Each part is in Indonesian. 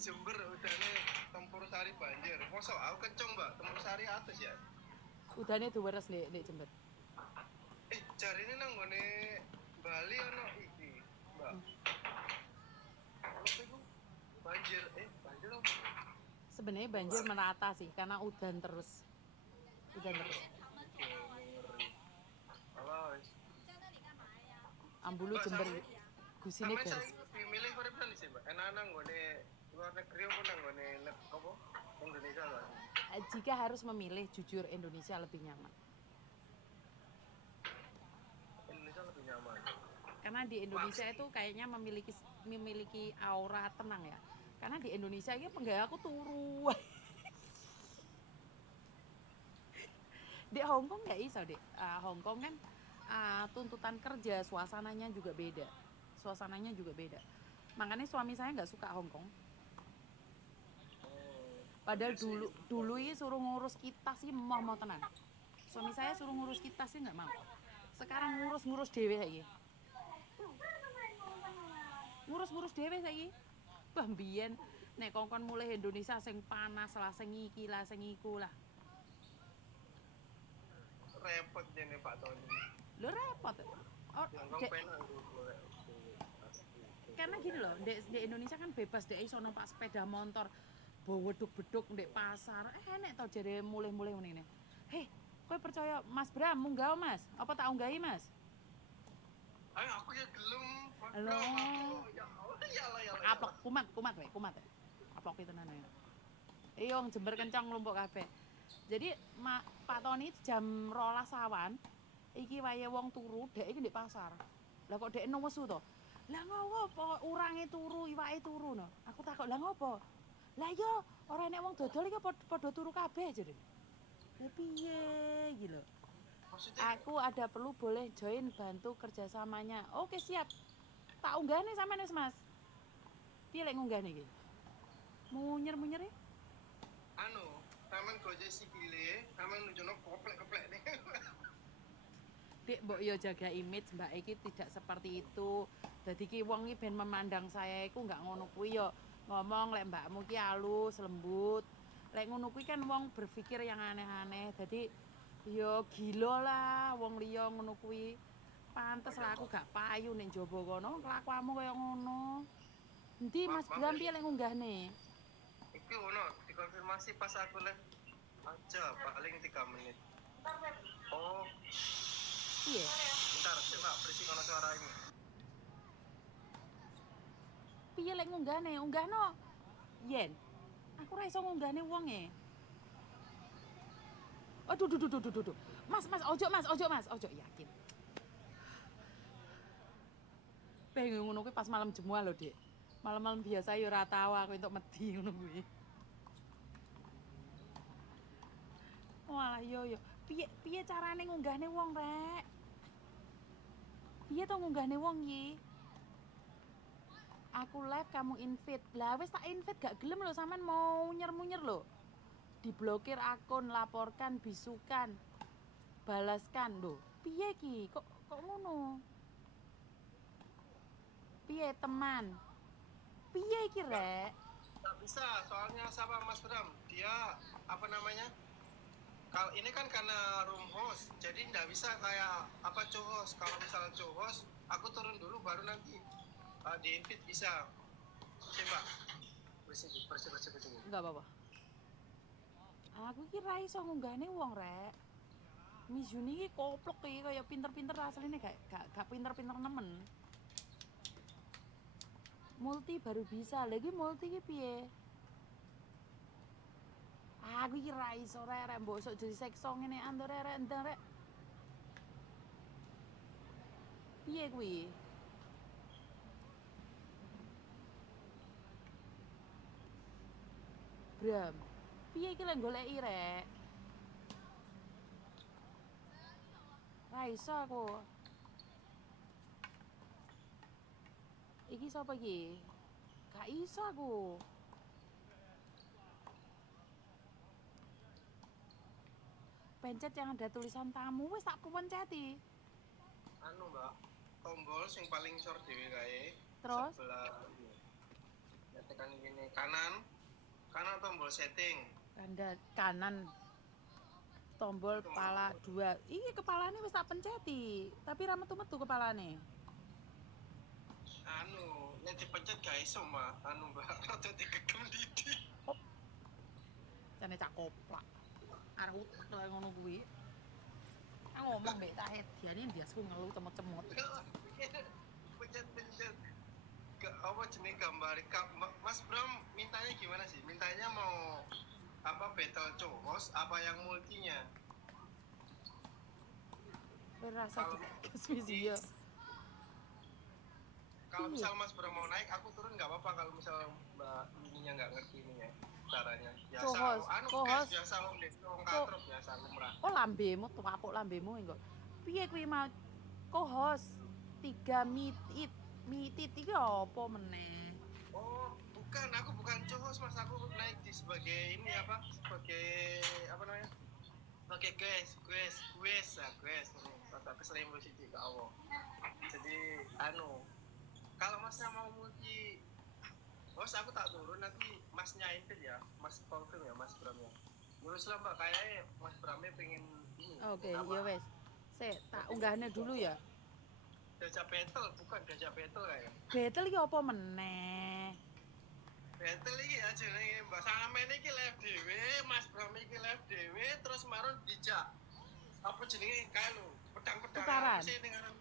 Jember udane Tempur Sari banjir. Mosok aku kenceng, Mbak. Tempur Sari atas ya. Udane duweres ndek Jember. Jarine nang ngone Bali ono iki, Mbak. Apa iku? Banjir apa? Sebenarnya banjir merata sih karena udan terus. Udan terus. Alah, Ambulu Mbak, Jember gusine sampe garis. saiki lebih milih urip nang sih, Mbak. Enak nang ngone luar negeri apa nang ngone apa? Indonesia lah. Jika harus memilih, jujur Indonesia lebih nyaman. Indonesia lebih nyaman. Karena di Indonesia itu kayaknya memiliki aura tenang ya. Karena di Indonesia ini penggaya aku turu. Di Hong Kong nggak iso deh. Hong Kong kan tuntutan kerja, suasananya juga beda. Makanya suami saya nggak suka Hong Kong. Padahal dulu ini suruh ngurus kita sih mau tenan. Suami saya suruh ngurus kita sih nggak mau. Sekarang ngurus dewe lagi. Ngurus dewe lagi. Bah mbiyen nek kongkon mulai Indonesia sing panas lah, sing iki lah, sing iku lah. Repot jene Pak Tony. Lo repot. Karena gini loh, di Indonesia kan bebas dek iso numpak sepeda motor, bawa beduk-beduk ndek pasar. Enek to jare mulai-mulai ngene. Heh, kowe percaya Mas Bram munggah Mas? Apa tak unggahi Mas? Ayo aku ya gelem. Halo. Ya Allah. Aplok kumat. Aplok tenan ya. Iya wong Jember kencang nglumpuk kabeh. Jadi Pak Tony jam 12 awan iki wayahe wong turu, dek iki ndek pasar. Lah kok dek nesu to? Lah ngopo urange turu, iwake turu no. Aku takut, lah ngopo? Lah yo ora enek wong dodol iki padha turu kabeh jare. Lah piye iki lho. Aku ada perlu boleh join bantu kerjasamanya. Oke siap. Tak unggah nih sama nih Mas. Piye lek ngunggah nih iki? Munyer-munyer ya? Taman Gojek Sikile, taman nunjukno koplek-koplek nih. Dek mbok yo jaga image Mbak iki tidak seperti itu. Dadi ki wong iki ben memandang saya iku enggak ngono kuwi yo ngomong lek mbakmu ki halus, lembut. Lek ngono kuwi kan wong berpikir yang aneh-aneh. Dadi yo gila lah wong liya ngono kuwi. Pantes lah aku gak payu ning jaba kono kelakuanmu kaya ngono. Endi Mas Bram piye lek ngunggahne? Iki ono dikonfirmasi pas aku live aja paling 3 menit. Oh. Iya. Bentar, coba berisik ono suara ini. Piye lek ngunggahne? Unggahno. Yen. Aku ora iso ngunggahne wonge. Aduh. Mas, ojo yakin. Pengen ngono kuwi pas malam Jumat lho, Dik. Malam-malam biasa ya ora tau aku entuk medhi ngono kuwi. Walah yo. Piye carane ngunggahne wong, Rek? Piye to ngunggahne wong iki? Aku live kamu invite. Lah wis tak invite gak gelem lho sampean mau munyer lho. Diblokir akun, laporkan, bisukan, balaskan lho. Piye ki? Kok ngono? Piye teman? Piye iki, Rek? Nggak bisa, soalnya sama Mas Bram, dia apa namanya? Kalau ini kan karena room host, jadi nggak bisa kayak apa co-host. Kalau misalnya co-host, aku turun dulu baru nanti di invite bisa. Coba bersih. Enggak apa-apa. Aku ki ra iso ngunggahne wong, Rek. Mizuni ki koplok iki kaya pinter-pinter asline gak pinter-pinter nemen. Multi baru bisa. Lagi multi ki piye? Aku iki ra iso rek mbok sok disekso ngene ando rek ndang rek. Piye kuwi? Bram, piye iki lek goleki rek? Ra iso aku. Iki sapa iki? Gak iso aku. Pencet yang ada tulisan tamu wis tak penceti. Mbak, tombol yang paling short dhewe kae. Terus sebelah ya tekan ini kanan tombol setting. Kanda kanan tombol pala 2. Iki kepalane wis tak penceti, tapi ra metu-metu kepalane. Anu, nek dipencet gak iso mah, anu Mbak, rada digegem didi. Jane cak koplak. Arep utek lho ngono kuwi. Ngomong mbek tak hediane ndiasku ngelu cemot-cemot. Pencet-pencet. Apa jenis gambar? Mas Bram mintanya gimana sih? Mintanya mau apa battle co-host apa yang multinya? Rasa Kalau digagas wis iya. Kalau Iya. misal Mas Bram mau naik, aku turun nggak apa-apa. Kalau misal Mbak ininya nggak ngerti ininya caranya. Biasa, Co-host, anu co-host. guys, biasa wong katrok biasa lumrah. Oh lambemu tuapuk lambemu engko. Piye kuwi mau co-host 3 mitit iki apa meneh? Oh, bukan, aku bukan co-host Mas, aku naik di sebagai ini apa? Sebagai apa namanya? Sebagai guest. Rada keselimo sithik gak apa. Jadi anu, kalau Masnya mau multi host aku tak turun nanti Masnya itu ya, Mas confirm ya Mas Bram ya. Terus lah Mbak, kayaknya Mas Bramnya pengen ini. Oke, ya wes. Sik, tak unggahne dulu ya. Gajah battle, bukan gajah battle kayak. Battle iki apa meneh? Battle iki ya jenenge Mbak sampean iki live dhewe, Mas Bram iki live dhewe, terus marun dijak. Apa jenenge kae lho, pedang-pedang Tukaran. sih ning aran.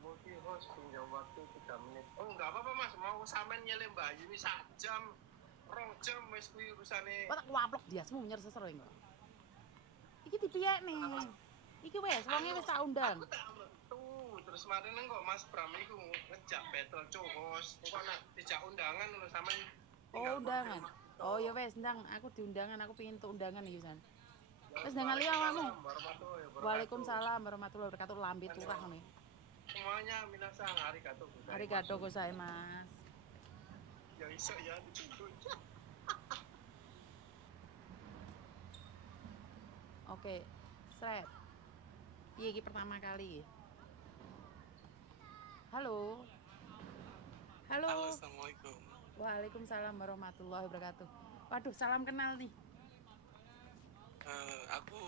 Multi host punya waktu 3 menit. Oh, enggak apa-apa Mas, mau sampean nyele Mbak Yuni 1 jam, 2 jam wis kuwi urusane. Kok tak kuaplok diasmu nyer sesero engko. Iki dipiyekne. Iki wes wonge wis tak undang. Aku tak metu, terus kemarin kok Mas Bram iku ngejak battle co-host. Kok nak dijak undangan lho sampean. Oh, undangan. Oh ya wes, ndang aku diundangan, aku pengin tuh undangan iki San. Wes ndang ali awakmu. Waalaikumsalam warahmatullahi wabarakatuh. Lambe turah ngene. Semuanya minasang arigato gozaimasu. Arigato gozaimasu. Ya iso ya. Oke. Sret. Piye iki pertama kali? Halo. Halo. Halo, assalamualaikum. Waalaikumsalam warahmatullahi wabarakatuh. Waduh, salam kenal nih. Aku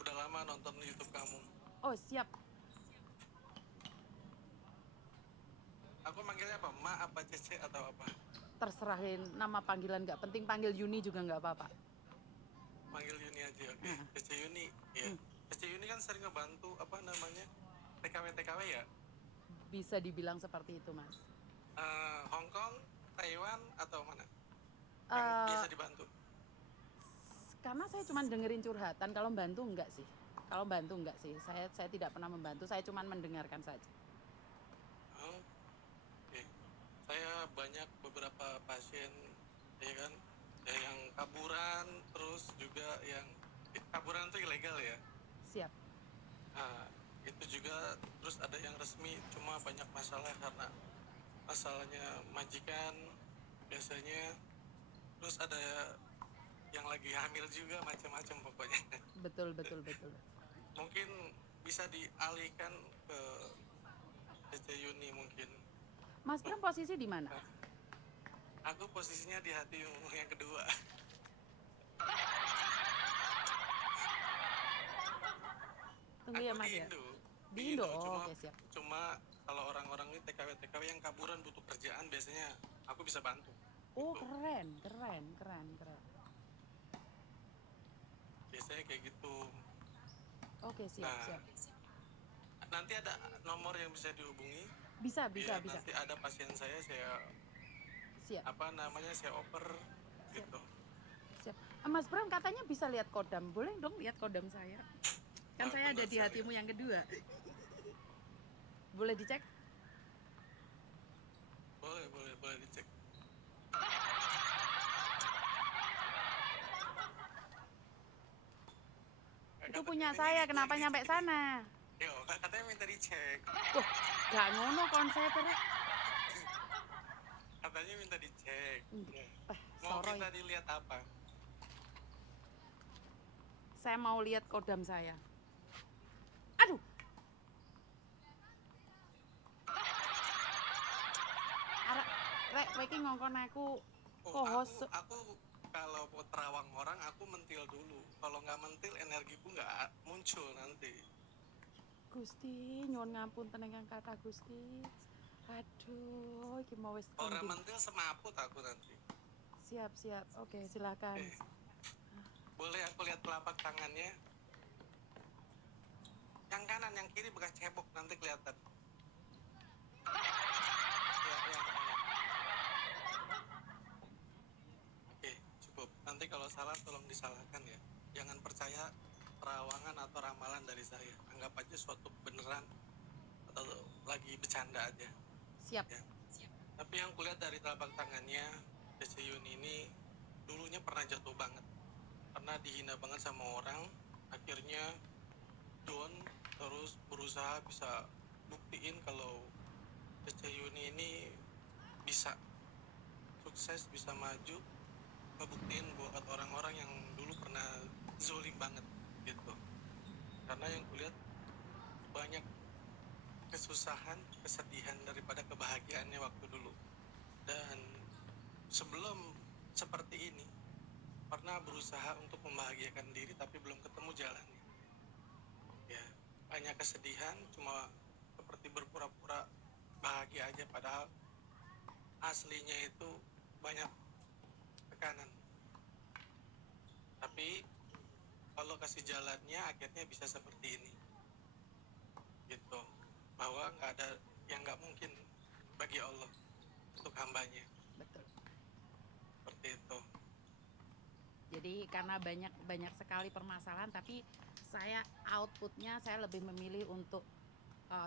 udah lama nonton YouTube kamu. Oh, siap. Aku manggilnya apa? Ma apa Cece atau apa? Terserahin nama panggilan nggak penting, panggil Yuni juga nggak apa-apa. Manggil Yuni aja, oke. Nah. Cece Yuni, ya. Cece Yuni kan sering ngebantu apa namanya TKW ya. Bisa dibilang seperti itu, Mas. Hong Kong, Taiwan atau mana? Eh, Yang biasa dibantu. Karena saya cuma dengerin curhatan, kalau bantu enggak sih. Kalau bantu enggak sih. Saya tidak pernah membantu, saya cuma mendengarkan saja. Oh, oke. Saya banyak beberapa pasien, ya kan, yang kaburan, terus juga yang kaburan itu ilegal ya. Siap. Nah, itu juga terus ada yang resmi, cuma banyak masalah karena masalahnya majikan biasanya, terus ada yang lagi hamil juga, macam-macam pokoknya. Betul. Mungkin bisa dialihkan ke Cece Yuni mungkin. Mas Bram posisi di mana? Aku posisinya di hati yang kedua. Tunggu ya, Aku Mas di ya. Indo. Di Indo. Oh, cuma, oke, siap. cuma kalau orang-orang ini TKW yang kaburan butuh kerjaan, biasanya aku bisa bantu. Oh, Gitu. keren. Biasanya kayak gitu. Oke, siap. Nanti ada nomor yang bisa dihubungi. Bisa. Nanti ada pasien saya Siap. saya oper gitu. Siap. Mas Bram katanya bisa lihat kodam. Boleh dong lihat kodam saya? Kan saya ada Benar, di hatimu yang kedua. Boleh dicek? Boleh dicek. Itu punya saya, kenapa nyampe sana? Yo, katanya minta dicek. Wah, gak ngono konsepnya. Katanya minta dicek. Mau Soroy. minta dilihat apa? Saya mau lihat kodam saya. Aduh. Arek, rek, kowe iki ngongkon aku Oh, Co-host aku kalau mau terawang orang aku mentil dulu. Kalau nggak mentil energiku nggak muncul nanti. Gusti nyuwun ngapunten ingkang kathah Gusti. Aduh, iki mau wis Orang kondi. mentil semaput aku nanti. Siap. Oke, silakan. Eh, boleh aku lihat telapak tangannya? Yang kanan, yang kiri bekas cebok nanti kelihatan. Ya, yang kanan. Oke, cukup. Nanti kalau salah tolong disalahkan ya. Jangan percaya terawangan atau ramalan dari saya. Anggap aja suatu beneran atau lagi bercanda aja. Siap. Ya. Tapi yang kulihat dari telapak tangannya, Cece Yun ini dulunya pernah jatuh banget. Pernah dihina banget sama orang. Akhirnya down, terus berusaha bisa buktiin kalau Cece Yun ini bisa sukses, bisa maju, ngebuktiin buat orang-orang yang dulu pernah zolim banget gitu. Karena yang kulihat banyak kesusahan, kesedihan daripada kebahagiaannya waktu dulu. Dan sebelum seperti ini pernah berusaha untuk membahagiakan diri tapi belum ketemu jalannya. Ya, banyak kesedihan, cuma seperti berpura-pura bahagia aja padahal aslinya itu banyak tekanan. Tapi kalau kasih jalannya akhirnya bisa seperti ini gitu, bahwa nggak ada yang nggak mungkin bagi Allah untuk hambanya, Betul. seperti itu. Jadi karena banyak sekali permasalahan, tapi saya outputnya saya lebih memilih untuk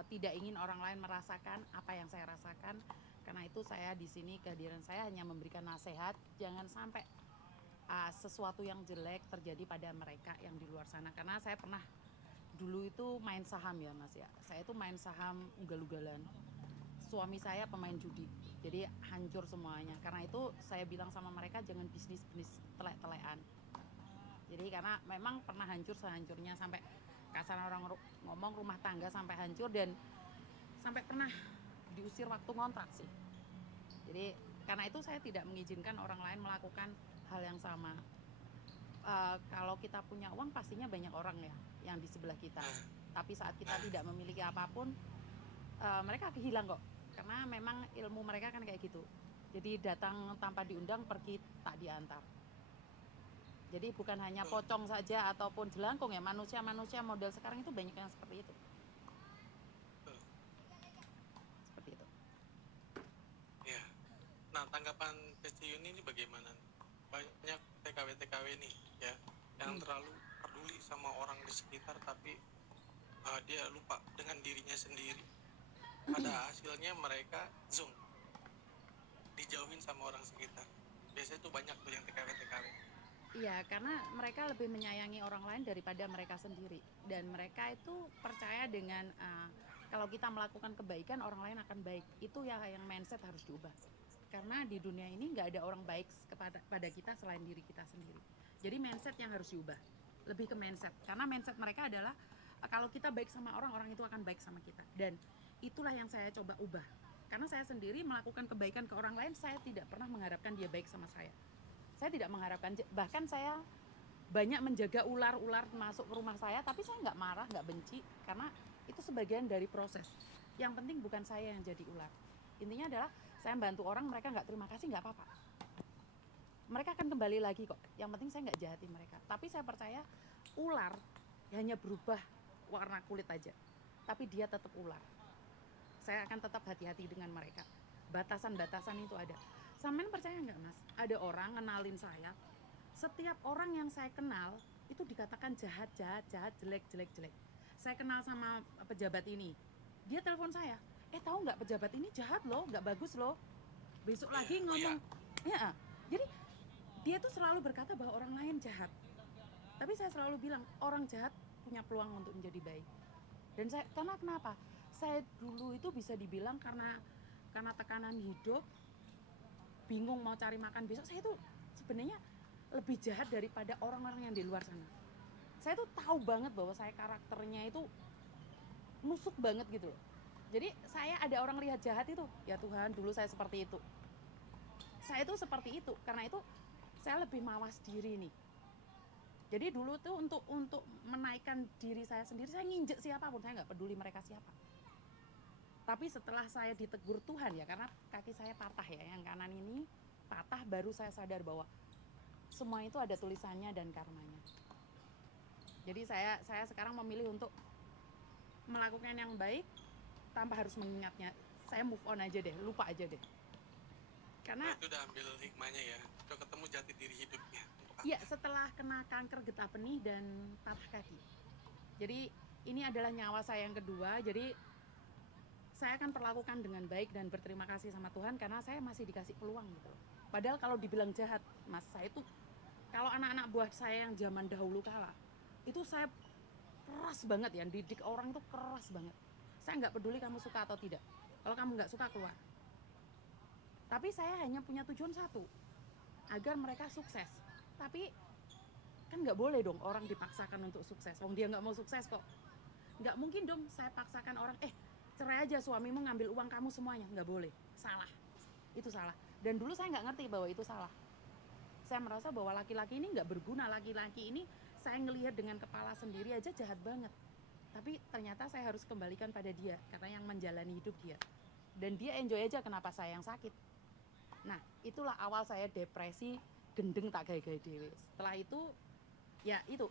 tidak ingin orang lain merasakan apa yang saya rasakan. Karena itu saya di sini kehadiran saya hanya memberikan nasihat, jangan sampai sesuatu yang jelek terjadi pada mereka yang di luar sana. Karena saya pernah dulu itu main saham ya Mas ya. Saya itu main saham ugal-ugalan. Suami saya pemain judi. Jadi hancur semuanya. Karena itu saya bilang sama mereka jangan bisnis telek-telekan. Jadi karena memang pernah hancur sehancurnya, sampai kasar orang ngomong rumah tangga sampai hancur, dan sampai pernah diusir waktu ngontrak sih. Jadi karena itu saya tidak mengizinkan orang lain melakukan hal yang sama. Kalau kita punya uang pastinya banyak orang ya yang di sebelah kita. Tapi saat kita tidak memiliki apapun, mereka hilang kok. Karena memang ilmu mereka kan kayak gitu. Jadi datang tanpa diundang, pergi tak diantar. Jadi bukan hanya pocong saja ataupun jelangkung ya, manusia-manusia model sekarang itu banyak yang seperti itu. Seperti itu. Ya. Nah, tanggapan Cece Yun ini bagaimana? Banyak TKW-TKW nih ya yang terlalu peduli sama orang di sekitar tapi dia lupa dengan dirinya sendiri. Pada hasilnya mereka zoom, dijauhin sama orang sekitar. Biasanya tuh banyak tuh yang TKW-TKW. Iya, karena mereka lebih menyayangi orang lain daripada mereka sendiri. Dan mereka itu percaya dengan kalau kita melakukan kebaikan, orang lain akan baik. Itu ya yang mindset harus diubah. Karena di dunia ini nggak ada orang baik pada kita selain diri kita sendiri. Jadi mindset yang harus diubah. Lebih ke mindset. Karena mindset mereka adalah kalau kita baik sama orang, orang itu akan baik sama kita. Dan itulah yang saya coba ubah. Karena saya sendiri melakukan kebaikan ke orang lain, saya tidak pernah mengharapkan dia baik sama saya. Saya tidak mengharapkan, bahkan saya banyak menjaga ular-ular masuk ke rumah saya, tapi saya nggak marah, nggak benci, karena itu sebagian dari proses. Yang penting bukan saya yang jadi ular. Intinya adalah saya bantu orang, mereka nggak terima kasih, nggak apa-apa. Mereka akan kembali lagi kok. Yang penting saya nggak jahatin mereka. Tapi saya percaya ular hanya berubah warna kulit aja, tapi dia tetap ular. Saya akan tetap hati-hati dengan mereka. Batasan-batasan itu ada. Sampean percaya nggak Mas? Ada orang ngenalin saya. Setiap orang yang saya kenal itu dikatakan jahat, jelek. Saya kenal sama pejabat ini. Dia telepon saya. Tahu nggak pejabat ini jahat loh, nggak bagus loh. Besok lagi ngomong. Ya, jadi dia tuh selalu berkata bahwa orang lain jahat. Tapi saya selalu bilang orang jahat punya peluang untuk menjadi baik. Dan saya, karena kenapa? Saya dulu itu bisa dibilang karena tekanan hidup, bingung mau cari makan besok, saya itu sebenarnya lebih jahat daripada orang-orang yang di luar sana. Saya tuh tahu banget bahwa saya karakternya itu nusuk banget gitu loh. Jadi saya ada orang lihat jahat itu, ya Tuhan dulu saya seperti itu. saya itu seperti itu. Karena itu saya lebih mawas diri nih. Jadi dulu tuh untuk menaikkan diri saya sendiri, saya nginjek siapapun, saya nggak peduli mereka siapa. Tapi setelah saya ditegur Tuhan ya, karena kaki saya patah ya, yang kanan ini patah, baru saya sadar bahwa semua itu ada tulisannya dan karmanya. Jadi saya sekarang memilih untuk melakukan yang baik tanpa harus mengingatnya. Saya move on aja deh, lupa aja deh. Karena Itu udah ambil hikmahnya ya, udah ketemu jati diri hidupnya. iya, setelah kena kanker getah benih dan patah kaki. Jadi ini adalah nyawa saya yang kedua. Jadi saya akan perlakukan dengan baik dan berterima kasih sama Tuhan karena saya masih dikasih peluang gitu. Padahal kalau dibilang jahat, Mas, saya tuh kalau anak-anak buah saya yang zaman dahulu kala, itu saya keras banget ya, didik orang itu keras banget. Saya nggak peduli kamu suka atau tidak. Kalau kamu nggak suka, keluar. Tapi saya hanya punya tujuan satu, agar mereka sukses. Tapi kan nggak boleh dong orang dipaksakan untuk sukses. Wong dia nggak mau sukses kok. Nggak mungkin dong saya paksakan orang, cerai aja suamimu ngambil uang kamu semuanya. Nggak boleh, salah. Itu salah. Dan dulu saya nggak ngerti bahwa itu salah. Saya merasa bahwa laki-laki ini nggak berguna. Laki-laki ini saya ngelihat dengan kepala sendiri aja jahat banget. Tapi ternyata saya harus kembalikan pada dia karena yang menjalani hidup dia. Dan dia enjoy aja, kenapa saya yang sakit. Nah, itulah awal saya depresi, gendeng tak gaya-gaya dewe. Setelah itu, ya itu,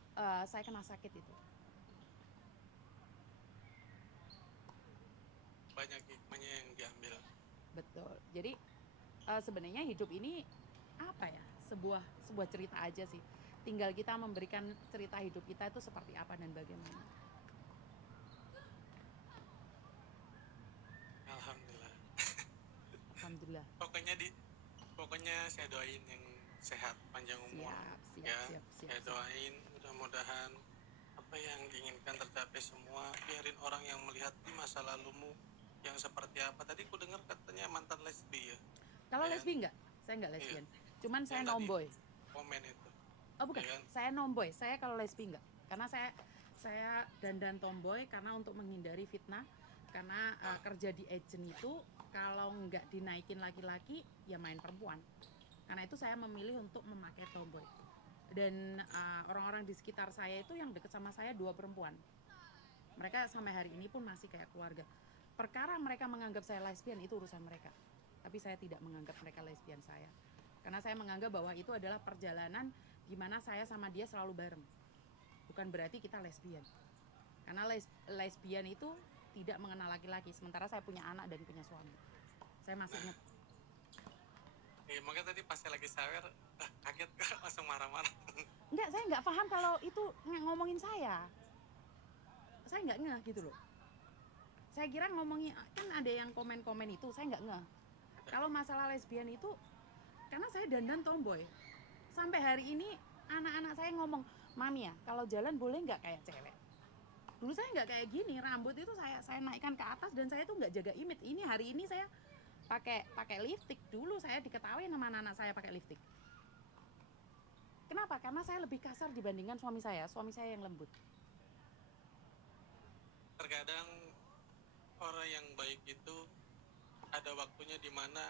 saya kena sakit itu. Banyak hikmahnya yang diambil. Betul. Jadi sebenarnya hidup ini apa ya? Sebuah cerita aja sih. Tinggal kita memberikan cerita hidup kita itu seperti apa dan bagaimana. Alhamdulillah. Alhamdulillah. Pokoknya saya doain yang sehat, panjang umur. Siap. Saya doain mudah-mudahan apa yang diinginkan tercapai semua. Biarin orang yang melihat di masa lalumu yang seperti apa. Tadi ku dengar katanya mantan lesbi ya. Kalau Ya, lesbi enggak? Saya enggak lesbian. Cuman saya Yang tadi nomboy. komen itu. Oh bukan, Ya kan? saya nomboy. Saya kalau lesbi enggak. Karena saya dandan tomboy karena untuk menghindari fitnah. Karena kerja di agent itu kalau nggak dinaikin laki-laki ya main perempuan. Karena itu saya memilih untuk memakai tomboy. Dan orang-orang di sekitar saya itu yang deket sama saya 2 perempuan. Mereka sampai hari ini pun masih kayak keluarga. Perkara mereka menganggap saya lesbian itu urusan mereka. Tapi saya tidak menganggap mereka lesbian saya. Karena saya menganggap bahwa itu adalah perjalanan di mana saya sama dia selalu bareng. Bukan berarti kita lesbian. Karena lesbian itu tidak mengenal laki-laki. Sementara saya punya anak dan punya suami. Saya masih ingat. Makanya tadi pas saya lagi sawer, kaget langsung marah-marah. Enggak, saya nggak paham kalau itu ngomongin saya. Saya nggak ngeh gitu loh. Saya kira ngomongin, kan ada yang komen-komen itu, saya nggak ngeh. Kalau masalah lesbian itu, karena saya dandan tomboy. Sampai hari ini anak-anak saya ngomong, Mami ya, kalau jalan boleh nggak kayak cewek? Dulu saya nggak kayak gini, rambut itu saya naikkan ke atas dan saya tuh nggak jaga image. Ini hari ini saya pakai lipstick. Dulu saya diketawain sama anak-anak saya pakai lipstick. Kenapa? Karena saya lebih kasar dibandingkan suami saya. Suami saya yang lembut. Terkadang orang yang baik itu ada waktunya di mana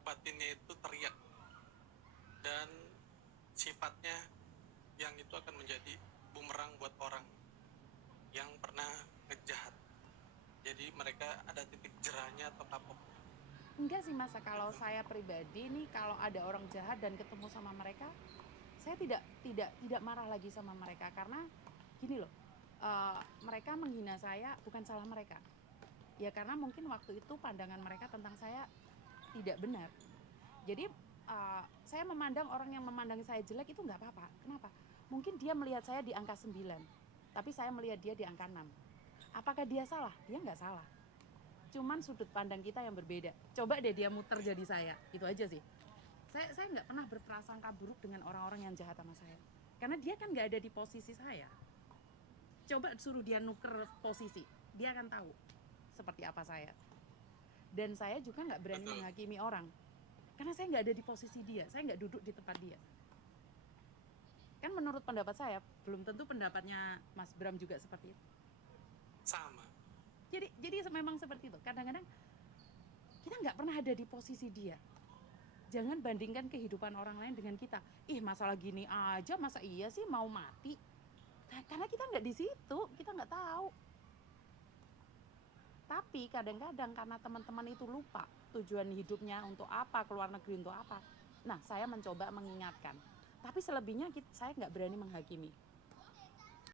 batinnya itu teriak dan sifatnya yang itu akan menjadi bumerang buat orang yang pernah ngejahat. Jadi mereka ada titik jerahnya atau kapok. Enggak sih Mas, kalau saya pribadi nih, kalau ada orang jahat dan ketemu sama mereka, saya tidak marah lagi sama mereka karena gini loh, mereka menghina saya bukan salah mereka. Ya karena mungkin waktu itu pandangan mereka tentang saya tidak benar. Jadi saya memandang orang yang memandang saya jelek itu nggak apa-apa. Kenapa? Mungkin dia melihat saya di angka 9, tapi saya melihat dia di angka 6. Apakah dia salah? Dia nggak salah. Cuman sudut pandang kita yang berbeda. Coba deh dia muter jadi saya, itu aja sih. Saya nggak pernah berprasangka buruk dengan orang-orang yang jahat sama saya. Karena dia kan nggak ada di posisi saya. Coba suruh dia nuker posisi, dia akan tahu seperti apa saya. Dan saya juga nggak berani menghakimi orang. Karena saya nggak ada di posisi dia, saya nggak duduk di tempat dia. Kan menurut pendapat saya, belum tentu pendapatnya Mas Bram juga seperti itu. Sama. Jadi memang seperti itu. Kadang-kadang kita nggak pernah ada di posisi dia. Jangan bandingkan kehidupan orang lain dengan kita. Ih, masalah gini aja, masa iya sih mau mati? Karena kita nggak di situ, kita nggak tahu. Tapi kadang-kadang karena teman-teman itu lupa tujuan hidupnya untuk apa, keluar negeri untuk apa. Nah, saya mencoba mengingatkan. Tapi selebihnya saya nggak berani menghakimi.